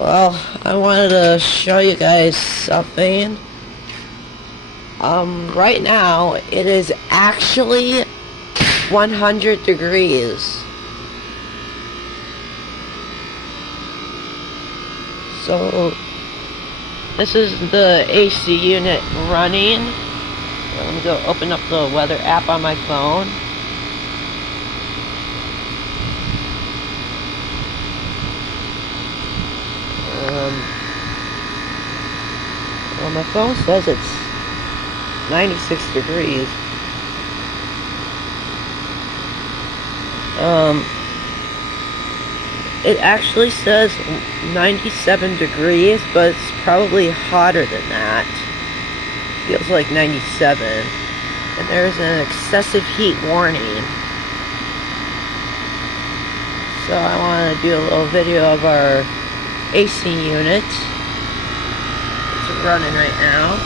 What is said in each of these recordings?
Well, I wanted to show you guys something. Right now, it is actually 100 degrees. So, this is the AC unit running. Let me go open up the weather app on my phone. Well, my phone says it's 96 degrees. It actually says 97 degrees, but it's probably hotter than that. Feels like 97. And there's an excessive heat warning. So I want to do a little video of our AC unit. It's running right now.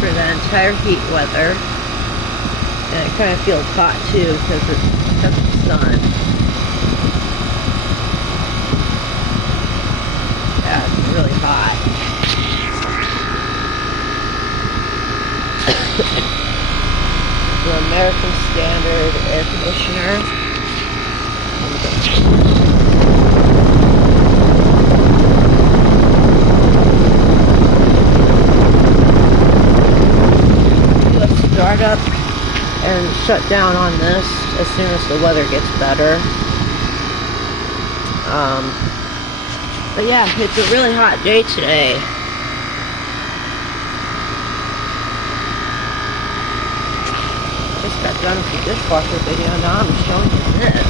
For the entire heat weather. And it kind of feels hot too because of the sun. Yeah, it's really hot. The American Standard air conditioner. Do a startup and shut down on this as soon as the weather gets better. But yeah, it's a really hot day today. Just got done with the dishwasher video, now I'm showing you this.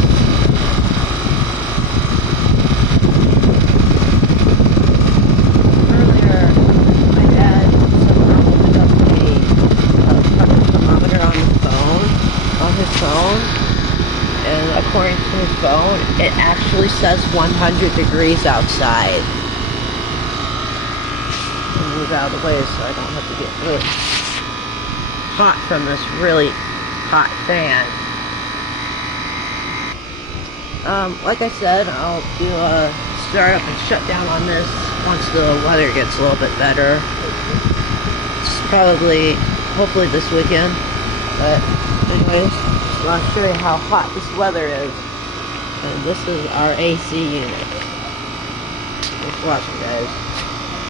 Earlier, my dad somehow opened up a pressure thermometer on his phone, and according to his phone, it actually says 100 degrees outside. I'll move out of the way so I don't have to get really hot from this really hot fan. Like I said, I'll do a startup and shut down on this once the weather gets a little bit better. It's probably, hopefully this weekend. But anyways, just want to show you how hot this weather is. And this is our AC unit. Thanks for watching, guys.